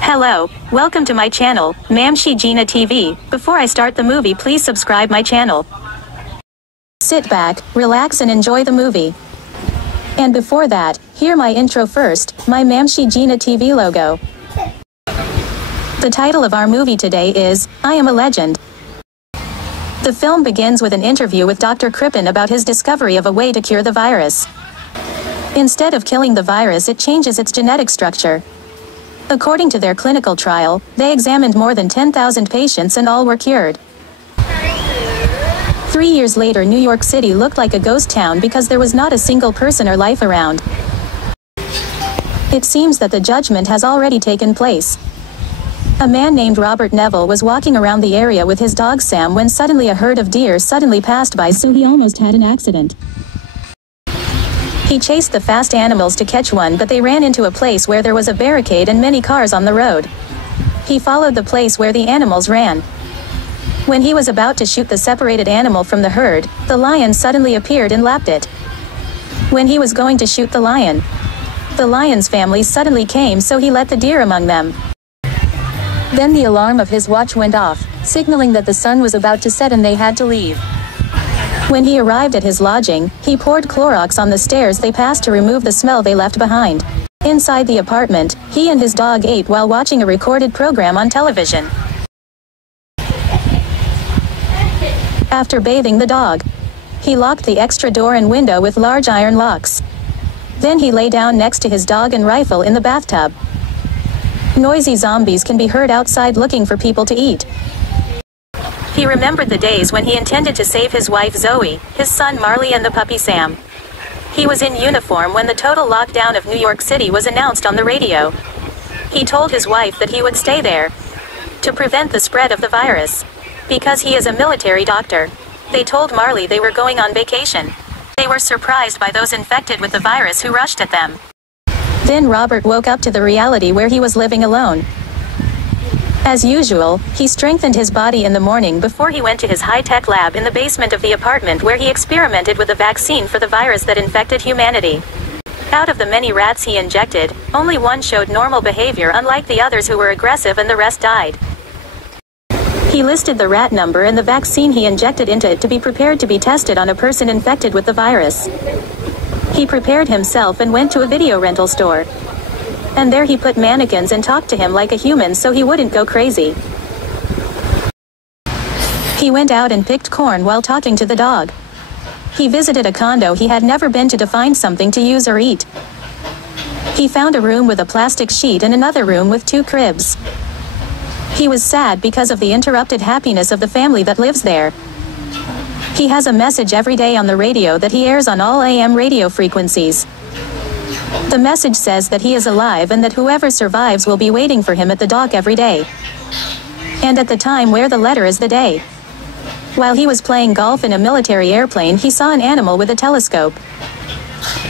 Hello, welcome to my channel, Mamshie Gina TV. Before I start the movie, please subscribe my channel. Sit back, relax and enjoy the movie. And before that, hear my intro first, my Mamshie Gina TV logo. The title of our movie today is, I Am a Legend. The film begins with an interview with Dr. Crippen about his discovery of a way to cure the virus. Instead of killing the virus, it changes its genetic structure. According to their clinical trial, they examined more than 10,000 patients and all were cured. 3 years later, New York City looked like a ghost town because there was not a single person or life around. It seems that the judgment has already taken place. A man named Robert Neville was walking around the area with his dog Sam when suddenly a herd of deer suddenly passed by, so he almost had an accident. He chased the fast animals to catch one, but they ran into a place where there was a barricade and many cars on the road. He followed the place where the animals ran. When he was about to shoot the separated animal from the herd, the lion suddenly appeared and lapped it. When he was going to shoot the lion's family suddenly came, so he let the deer among them. Then the alarm of his watch went off, signaling that the sun was about to set and they had to leave. When he arrived at his lodging, he poured Clorox on the stairs they passed to remove the smell they left behind. Inside the apartment, he and his dog ate while watching a recorded program on television. After bathing the dog, he locked the extra door and window with large iron locks. Then he lay down next to his dog and rifle in the bathtub. Noisy zombies can be heard outside looking for people to eat. He remembered the days when he intended to save his wife Zoe, his son Marley and the puppy Sam. He was in uniform when the total lockdown of New York City was announced on the radio. He told his wife that he would stay there to prevent the spread of the virus, because he is a military doctor. They told Marley they were going on vacation. They were surprised by those infected with the virus who rushed at them. Then Robert woke up to the reality where he was living alone. As usual, he strengthened his body in the morning before he went to his high-tech lab in the basement of the apartment where he experimented with a vaccine for the virus that infected humanity. Out of the many rats he injected, only one showed normal behavior, unlike the others who were aggressive, and the rest died. He listed the rat number and the vaccine he injected into it to be prepared to be tested on a person infected with the virus. He prepared himself and went to a video rental store. And there he put mannequins and talked to him like a human so he wouldn't go crazy. He went out and picked corn while talking to the dog. He visited a condo he had never been to find something to use or eat. He found a room with a plastic sheet and another room with 2 cribs. He was sad because of the interrupted happiness of the family that lives there. He has a message every day on the radio that he airs on all AM radio frequencies. The message says that he is alive and that whoever survives will be waiting for him at the dock every day. And at the time where the letter is the day. While he was playing golf in a military airplane, he saw an animal with a telescope.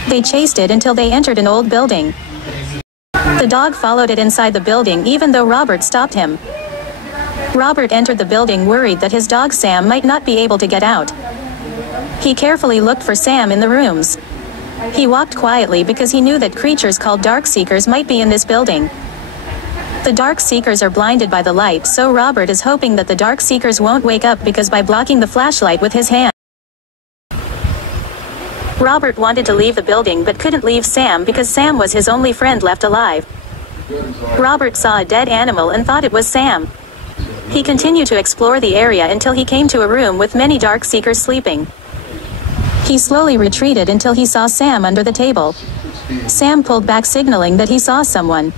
They chased it until they entered an old building. The dog followed it inside the building even though Robert stopped him. Robert entered the building worried that his dog Sam might not be able to get out. He carefully looked for Sam in the rooms. He walked quietly because he knew that creatures called dark seekers might be in this building. The dark seekers are blinded by the light, so Robert is hoping that the dark seekers won't wake up because by blocking the flashlight with his hand. Robert wanted to leave the building but couldn't leave Sam because Sam was his only friend left alive. Robert saw a dead animal and thought it was Sam. He continued to explore the area until he came to a room with many dark seekers sleeping. He slowly retreated until he saw Sam under the table. Sam pulled back, signaling that he saw someone.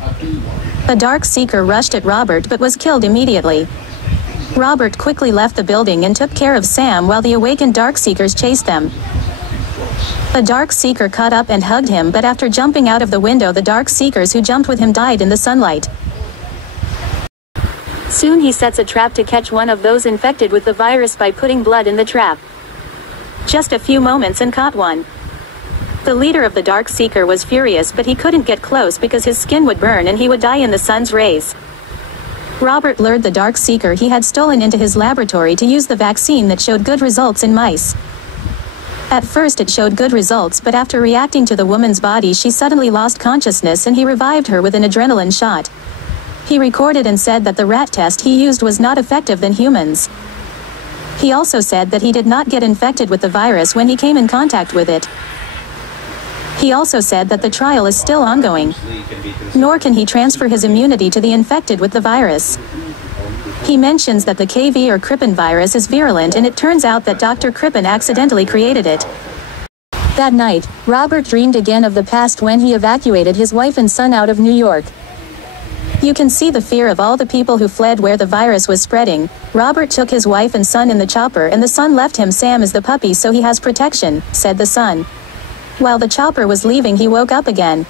A dark seeker rushed at Robert but was killed immediately. Robert quickly left the building and took care of Sam while the awakened dark seekers chased them. A dark seeker caught up and hugged him, but after jumping out of the window, the dark seekers who jumped with him died in the sunlight. Soon he sets a trap to catch one of those infected with the virus by putting blood in the trap. Just a few moments and caught one. The leader of the dark seeker was furious, but he couldn't get close because his skin would burn and he would die in the sun's rays. Robert lured the dark seeker he had stolen into his laboratory to use the vaccine that showed good results in mice. At first it showed good results, but after reacting to the woman's body, she suddenly lost consciousness and he revived her with an adrenaline shot. He recorded and said that the rat test he used was not effective than humans. He also said that he did not get infected with the virus when he came in contact with it. He also said that the trial is still ongoing, nor can he transfer his immunity to the infected with the virus. He mentions that the KV or Crippen virus is virulent, and it turns out that Dr. Crippen accidentally created it. That night, Robert dreamed again of the past when he evacuated his wife and son out of New York. You can see the fear of all the people who fled where the virus was spreading. Robert took his wife and son in the chopper, and the son left him Sam as the puppy so he has protection, said the son. While the chopper was leaving, he woke up again.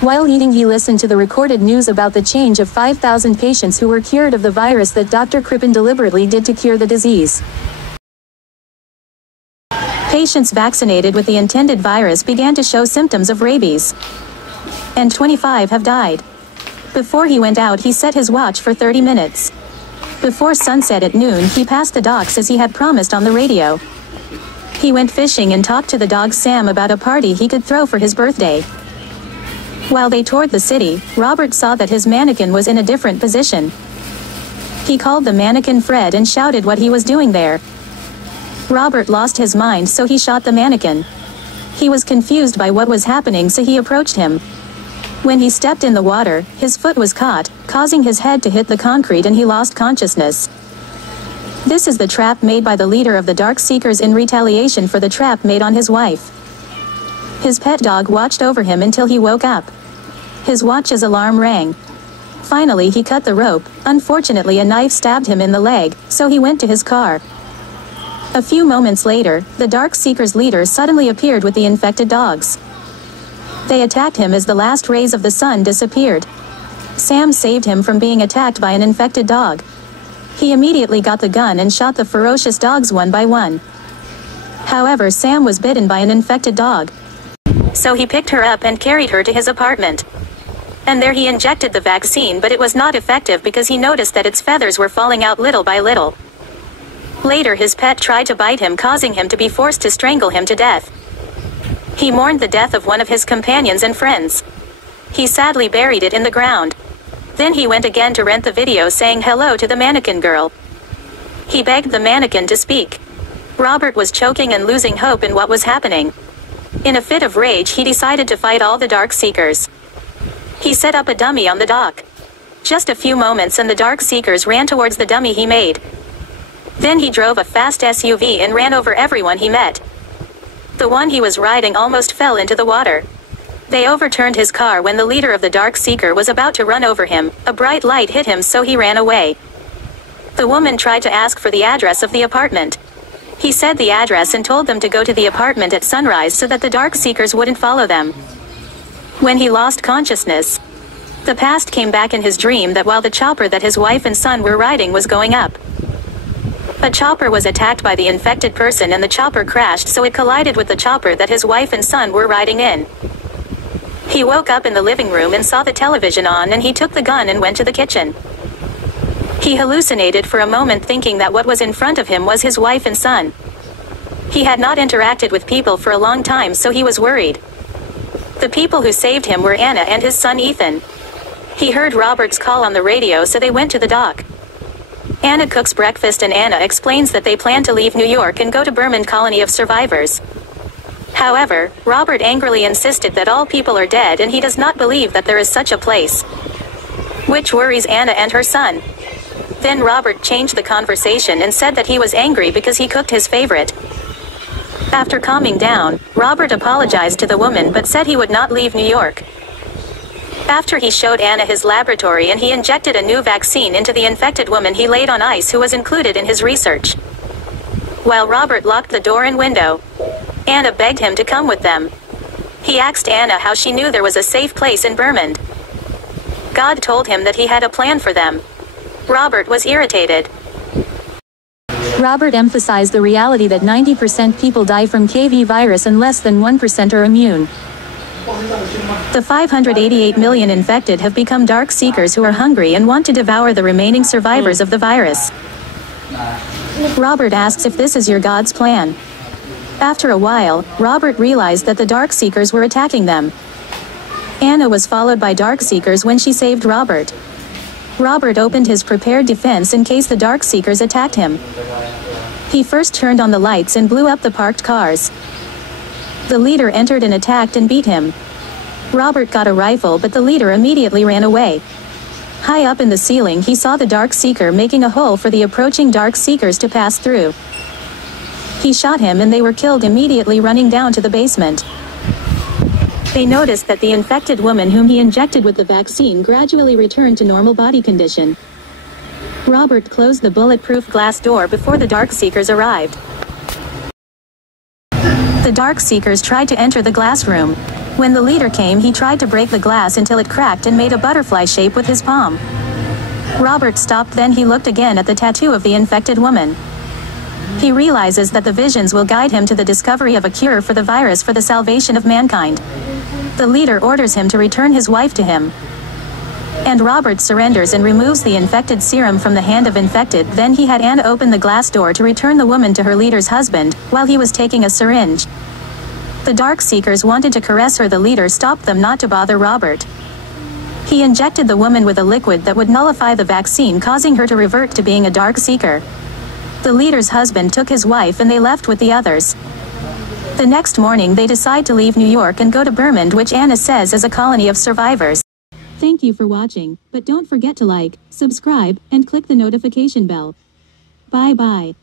While eating, he listened to the recorded news about the change of 5,000 patients who were cured of the virus that Dr. Crippen deliberately did to cure the disease. Patients vaccinated with the intended virus began to show symptoms of rabies. And 25 have died. Before he went out, he set his watch for 30 minutes. Before sunset at noon, he passed the docks as he had promised on the radio. He went fishing and talked to the dog Sam about a party he could throw for his birthday. While they toured the city, Robert saw that his mannequin was in a different position. He called the mannequin Fred and shouted what he was doing there. Robert lost his mind, so he shot the mannequin. He was confused by what was happening, so he approached him. When he stepped in the water, his foot was caught, causing his head to hit the concrete, and he lost consciousness. This is the trap made by the leader of the Dark Seekers in retaliation for the trap made on his wife. His pet dog watched over him until he woke up. His watch's alarm rang. Finally, he cut the rope. Unfortunately, a knife stabbed him in the leg, so he went to his car. A few moments later, the Dark Seekers' leader suddenly appeared with the infected dogs. They attacked him as the last rays of the sun disappeared. Sam saved him from being attacked by an infected dog. He immediately got the gun and shot the ferocious dogs one by one. However, Sam was bitten by an infected dog. So he picked her up and carried her to his apartment. And there he injected the vaccine, but it was not effective because he noticed that its feathers were falling out little by little. Later, his pet tried to bite him, causing him to be forced to strangle him to death. He mourned the death of one of his companions and friends. He sadly buried it in the ground. Then he went again to rent the video, saying hello to the mannequin girl. He begged the mannequin to speak. Robert was choking and losing hope in what was happening. In a fit of rage, he decided to fight all the Dark Seekers. He set up a dummy on the dock. Just a few moments and the Dark Seekers ran towards the dummy he made. Then he drove a fast SUV and ran over everyone he met. The one he was riding almost fell into the water. They overturned his car when the leader of the Dark Seeker was about to run over him. A bright light hit him, so he ran away. The woman tried to ask for the address of the apartment. He said the address and told them to go to the apartment at sunrise so that the Dark Seekers wouldn't follow them. When he lost consciousness, the past came back in his dream that while the chopper that his wife and son were riding was going up, a chopper was attacked by the infected person and the chopper crashed, so it collided with the chopper that his wife and son were riding in. He woke up in the living room and saw the television on, and he took the gun and went to the kitchen. He hallucinated for a moment, thinking that what was in front of him was his wife and son. He had not interacted with people for a long time, so he was worried. The people who saved him were Anna and his son Ethan. He heard Robert's call on the radio, so they went to the dock. Anna cooks breakfast and Anna explains that they plan to leave New York and go to Berman Colony of Survivors. However, Robert angrily insisted that all people are dead and he does not believe that there is such a place, which worries Anna and her son. Then Robert changed the conversation and said that he was angry because he cooked his favorite. After calming down, Robert apologized to the woman but said he would not leave New York. After he showed Anna his laboratory and he injected a new vaccine into the infected woman he laid on ice who was included in his research. While Robert locked the door and window, Anna begged him to come with them. He asked Anna how she knew there was a safe place in Berman. God told him that he had a plan for them. Robert was irritated. Robert emphasized the reality that 90% people die from KV virus and less than 1% are immune. The 588 million infected have become Dark Seekers who are hungry and want to devour the remaining survivors of the virus. Robert asks if this is your God's plan. After a while, Robert realized that the Dark Seekers were attacking them. Anna was followed by Darkseekers when she saved Robert. Robert opened his prepared defense in case the Darkseekers attacked him. He first turned on the lights and blew up the parked cars. The leader entered and attacked and beat him. Robert got a rifle, but the leader immediately ran away. High up in the ceiling, he saw the Darkseeker making a hole for the approaching Darkseekers to pass through. He shot him and they were killed immediately, running down to the basement. They noticed that the infected woman whom he injected with the vaccine gradually returned to normal body condition. Robert closed the bulletproof glass door before the Darkseekers arrived. The Darkseekers tried to enter the glass room. When the leader came, he tried to break the glass until it cracked and made a butterfly shape with his palm. Robert stopped, then he looked again at the tattoo of the infected woman. He realizes that the visions will guide him to the discovery of a cure for the virus for the salvation of mankind. The leader orders him to return his wife to him. And Robert surrenders and removes the infected serum from the hand of infected. Then he had Anna open the glass door to return the woman to her leader's husband, while he was taking a syringe. The Darkseekers wanted to caress her. The leader stopped them not to bother Robert. He injected the woman with a liquid that would nullify the vaccine, causing her to revert to being a Darkseeker. The leader's husband took his wife and they left with the others. The next morning they decide to leave New York and go to Burmond, which Anna says is a colony of survivors. Thank you for watching, but don't forget to like, subscribe, and click the notification bell. Bye bye.